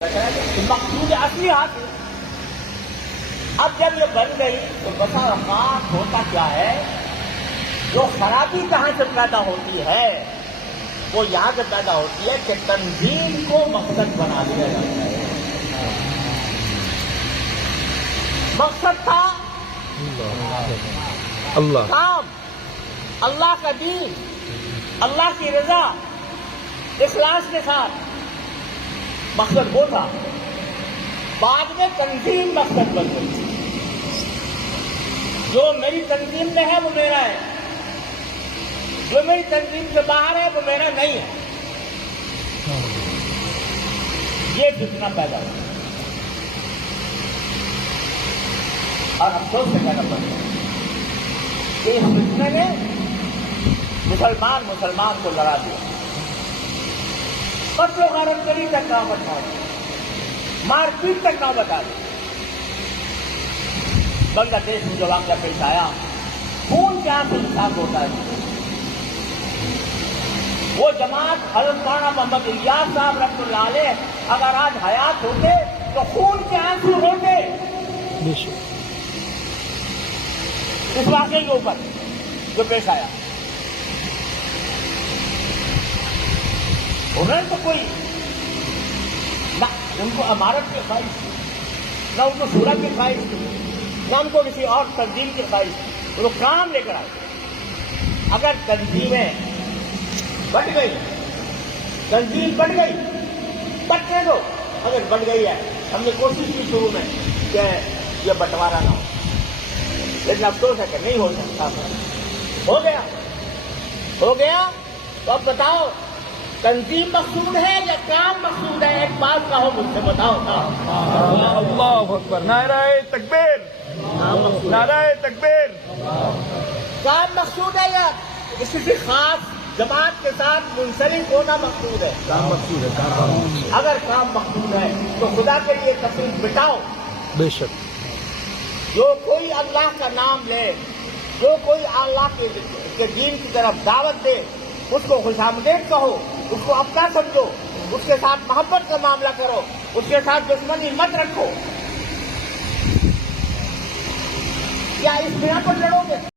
مقصود اصلی حاصل. اب جب یہ بن گئی تو بسا اوقات ہوتا کیا ہے، جو خرابی کہاں سے پیدا ہوتی ہے وہ یہاں سے پیدا ہوتی ہے کہ تنظیم کو مقصد بنا دیا جاتا ہے. مقصد تھا اللہ، کام، اللہ کا دین، اللہ کی رضا، اخلاص کے ساتھ مقصد وہ تھا. بعد میں تنظیم مقصد بن گئی. جو میری تنظیم میں ہے وہ میرا ہے، جو میری تنظیم سے باہر ہے وہ میرا نہیں ہے. یہ فتنہ پیدا ہوا اور افسوس سے کہنا پڑتا ہے کہ اس فتنے نے مسلمان کو لڑا دیا. قتل و غارت گری تک نوبت آ گئی، مار پیٹ تک نوبت آ گئی. بنگلہ دیش میں جو واقعہ پیش آیا، خون کے آنسو صاف ہوتا ہے. وہ جماعت حضرت مولانا محمد الیاس صاحب رحمۃ اللہ علیہ اگر آج حیات ہوتے تو خون کے آنسو روتے اس واقعے کے اوپر جو پیش آیا. انہوں نے تو کوئی نہ ان کو عمارت کی خواہش تھی، نہ ان کو شورا کی خواہش تھی، نہ ان کو کسی اور تنظیم کی خواہش تھی. وہ کام لے کر آئے. اگر تنظیمیں بٹ گئی، تنظیم بٹ گئی، بٹنے دو. اگر بٹ گئی ہے، ہم نے کوشش کی شروع میں کہ یہ بٹوارا نہ ہو، لیکن افسوس ہے کہ نہیں ہو سکتا. ہو گیا تو اب بتاؤ تنظیم مقصود ہے یا کام مقصود ہے؟ ایک بات کہو مجھ سے، بتاؤ. اللہ اکبر، نعرہ تکبیر، نعرہ تکبیر. کام مقصود ہے یا کسی خاص جماعت کے ساتھ منسلک ہونا مقصود ہے؟ کام مقصود ہے. اگر کام مقصود ہے تو خدا کے لیے تفریح بٹاؤ. بے شک. جو کوئی اللہ کا نام لے، جو کوئی اللہ کے دین کی طرف دعوت دے، اس کو خوش آمدید کہو، اس کو اپنا سمجھو، اس کے ساتھ محبت کا معاملہ کرو، اس کے ساتھ دشمنی مت رکھو. کیا اس بنا پر لڑو گے؟